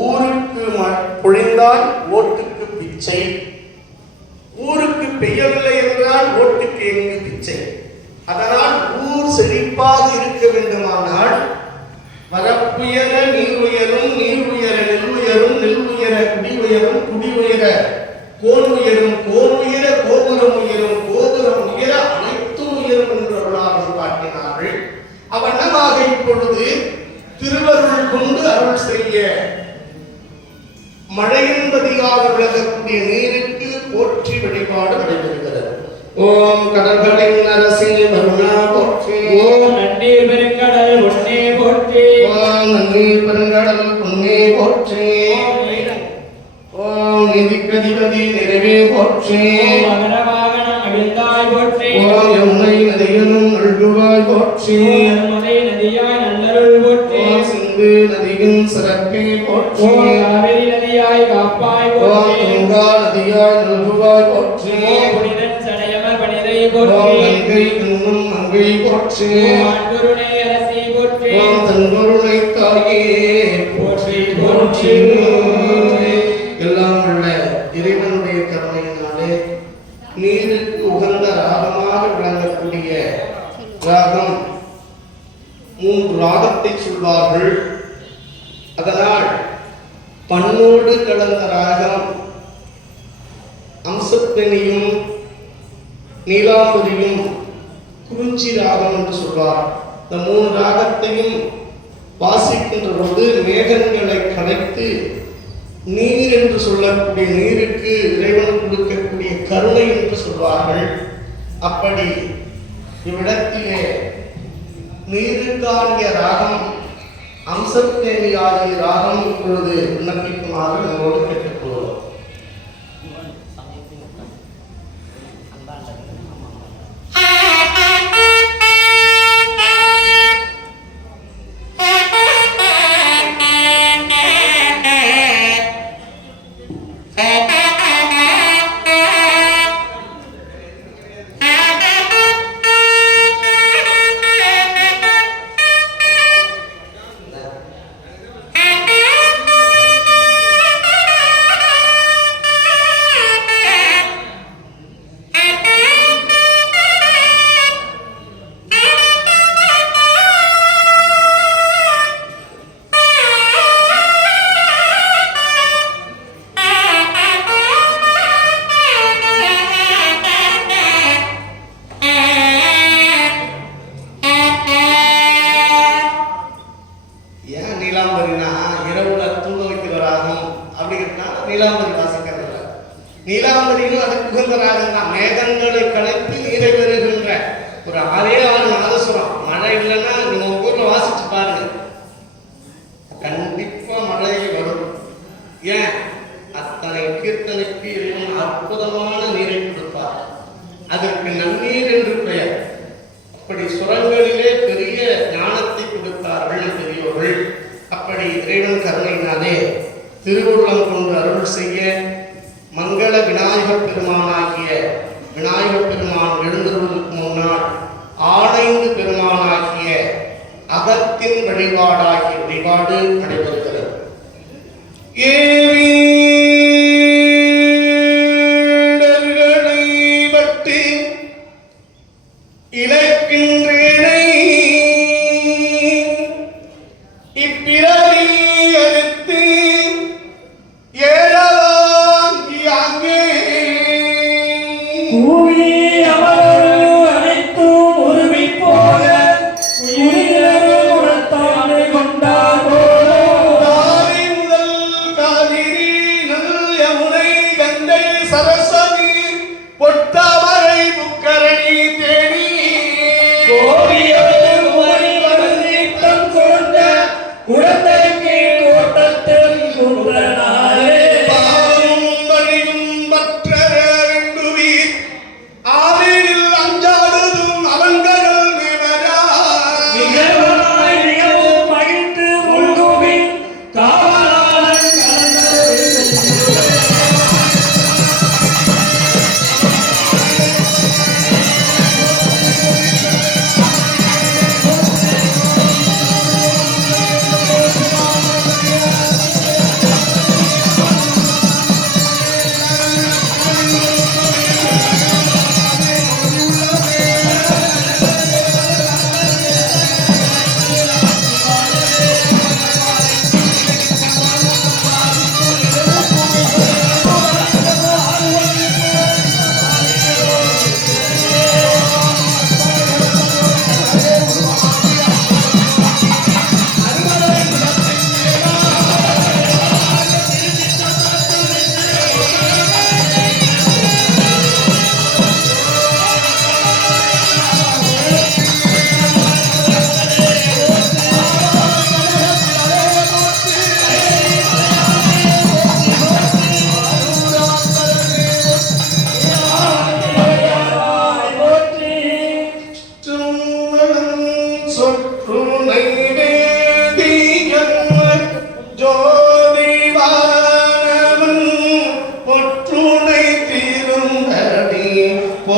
ஊருக்கு பொழிந்தால் ஓட்டுக்கு பிச்சை, ஊருக்கு பெய்யவில்லை என்றால் ஓட்டுக்கு எங்கு பிச்சை. அதனால் ஊர் செழிப்பாக இருக்க வேண்டுமானால் வரப்புயர நீர் உயரும், நீர் உயர நெல் உயரும், நெல் உயர குடி உயரும், குடி உயர கோன் உயரும், கோன் உயர கோபுரம் உயரும், கோபுரம் உயர அனைத்தும் உயரும் என்று அருளாக காட்டினார்கள். அவண்ணமாக இப்பொழுது திருவருள் கொண்டு அருள் செய்ய மழையின்பதியாக விளங்கக்கூடிய நீருக்கு போற்றி வழிபாடு நடைபெறுகிறது. ஓம் கடல்களின் அரசே வருணா போற்றி, ஓம் நன்னீர் பெருங்கடல் பொன்னே போற்றி, ஓம் நன்னீர் பெருங்கடல் பொன்னே போற்றி, ஓம் நிதிக்கதிபதி நிறைவே போற்றி, ஓம் மகர வாகனம் அவிழ்ந்தாய் போற்றி, ஓம் யமுனை நதியினும் நல்குவாய் போற்றி, ஓம் யமுனை நதியாய் நல்லருள் போற்றி, ஓம் சிந்து நதியின் சிறப்பே போற்றி, ஓம் காவிரி நதியாய் காப்பாய் போற்றி, ஓம் கங்கா நதியாய் நல்குவாய் போற்றி, ஓம் புனிதன் சடையமர் பணிதை ஓம் போற்றி, கங்கை என்னும் மங்கை போற்றி, ஓம் ஆண்குருணை அரசி போற்றி, ஓம் தன்குருணை தாயே போற்றி போற்றி. எல்லாம் உள்ள இறைவனுடைய கருணையினாலே நீருக்கு உகந்த ராகமாக விளங்கக்கூடிய ராகம் 3 ராகத்தை சொல்வார்கள். அதனால் பண்ணோடு கலந்த ராகம் அம்சத்தனியும் நீலாம்பரியும் குறிஞ்சி ராகம் என்று சொல்வார். இந்த 3 ராகத்தையும் வாசிக்கின்ற போது மேகங்களை கலைத்து நீர் என்று சொல்லக்கூடிய நீருக்கு இறைவன் கொடுக்கக்கூடிய கருணை என்று சொல்வார்கள். அப்படி இவ்விடத்திலே நீருக்காகிய ராகம் அம்சத்தேனியாகிய ராகம் இப்பொழுது விண்ணப்பிக்குமாறு நம்மோடு கேட்டுக்கொள்வோம். நீலாம்பரி வாசிக்கிறதுல நீலாம்பரியும் அதுக்கு உகந்த ராகம் தான். மேகங்களை கலைத்து நீரை பெறுகின்ற ஒரு 6 நாதசுரம். மழை இல்லைன்னா நீங்க உங்க ஊர்ல வாசிச்சு பாருங்க, கண்டிப்பா மழை வரும். ஏன்? அத்தனை கீர்த்தனைக்கு இறைவன் அற்புதமான நீரை கொடுப்பார். அதற்கு நன்னீர் என்று பெயர். அப்படி சுரங்களிலே பெரிய ஞானத்தை கொடுத்தார்கள் பெரியோர்கள். அப்படி இறைவன் கருணையினாலே திருவுள்ளம் கொண்டு அருள் செய்ய மங்கள விநாயகப் பெருமானாகிய விநாயகப் பெருமான் எழுந்தருவதற்கு முன்னால் ஆணைந்து பெருமானாகிய அகத்தின் வழிபாடாகிய வழிபாடு நடைபெறுகிறது. பற்றி இழைக்கின்றேனை இப்பிறவி அறுத்து ஏழவாங்கி அங்கே கூவி அமரர்கள் அனைத்தும் உருவி போக உயிரிழரும் உணர்த்தானை கொண்டார் தாரை முதல் காவிரி நல் யமுனை கங்கை சரஸ்வதி பொட்டாமரை புக்கரணி தேடி கோரியது மணி வருநீட்டம் கொண்ட குழந்தைக்கு ஓட்டத்தில் குன்றனாலே பாவம் வழியும் பற்ற வேண்டுவீர் ஆவினில் அஞ்சாடுதும் அவன்கள் விவரா நிகழ்வனாய் மிகவும் மகிழ்ந்து முழுகுவின் காவலாளன் கலந்தது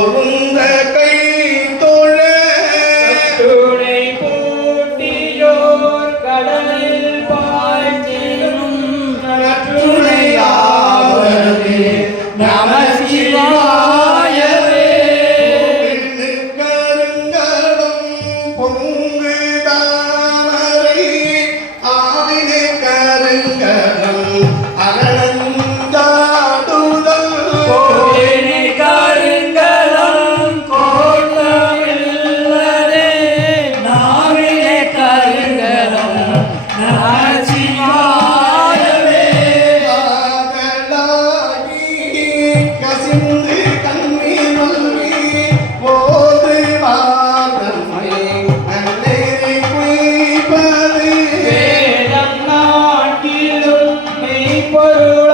பொருந்த கை தோழ துணை பூட்டியோர் கடலில் பாய்ச்சிடும் நற்றுணையாவது நம சிவாயவே. கருங்கடம் பொங்குதானரை ஆவினே கருங்கடம் அரணஞ்சாடுதல் கோவினை கருங்கலம் கோட்டமில்லரே நாவினை கருங்கலம் நம சிவாயவே. ஆகலாகி கசிந்து கண்ணீர் மல்கி போது வாதமை அன்னேரை குய்ப்பது வேதம் நாட்டிலும் மெய்ப்பொருள்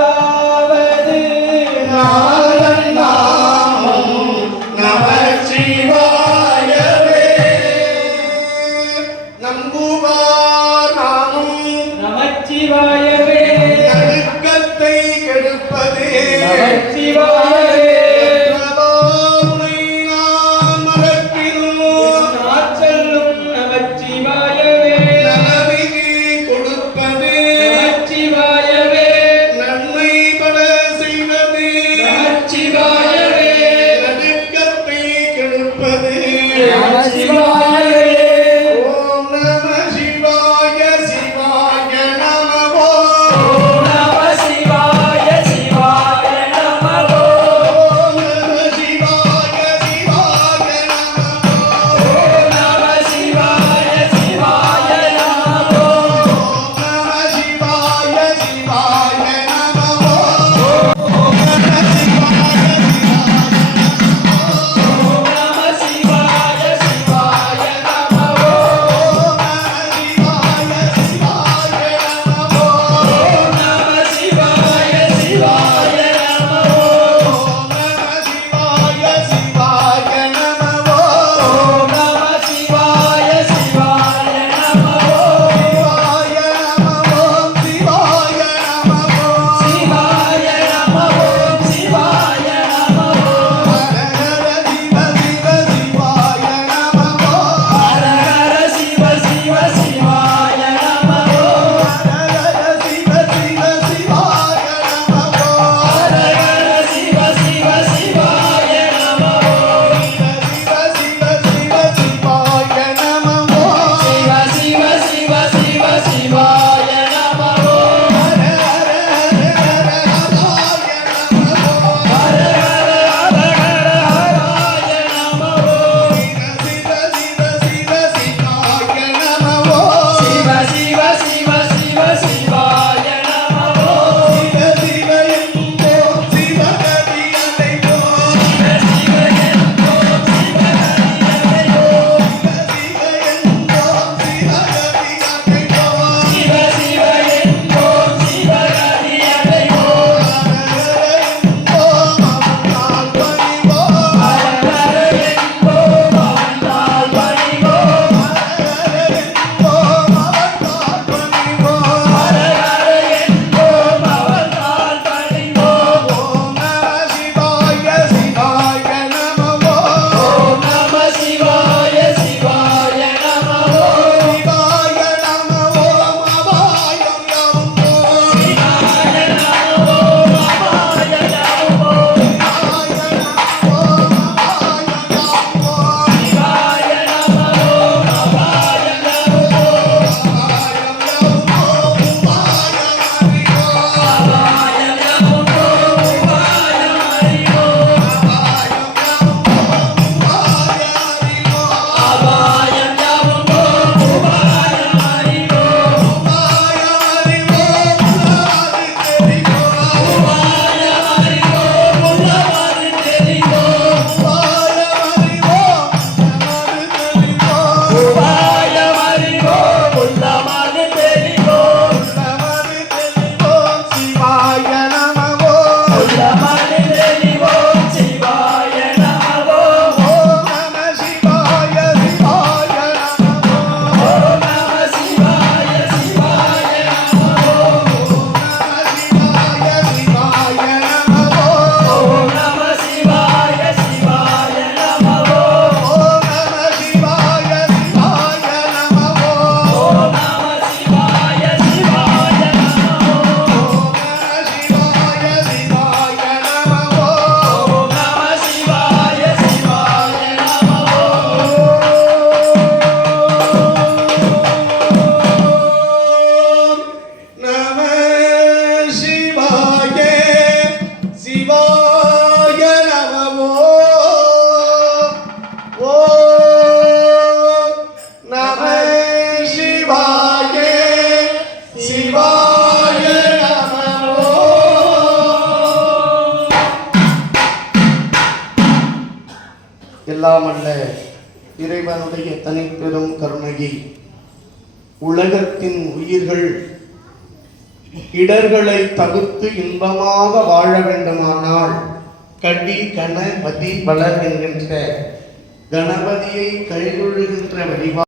எல்லாமல்ல இறைவனுடைய தனிப்பெரும் கருணையை உலகத்தின் உயிர்கள் இடர்களை தவிர்த்து இன்பமாக வாழ வேண்டுமானால் கடி கணபதி பலர் என்கின்ற கணபதியை கைகொள்ளுகின்ற வழிபாடு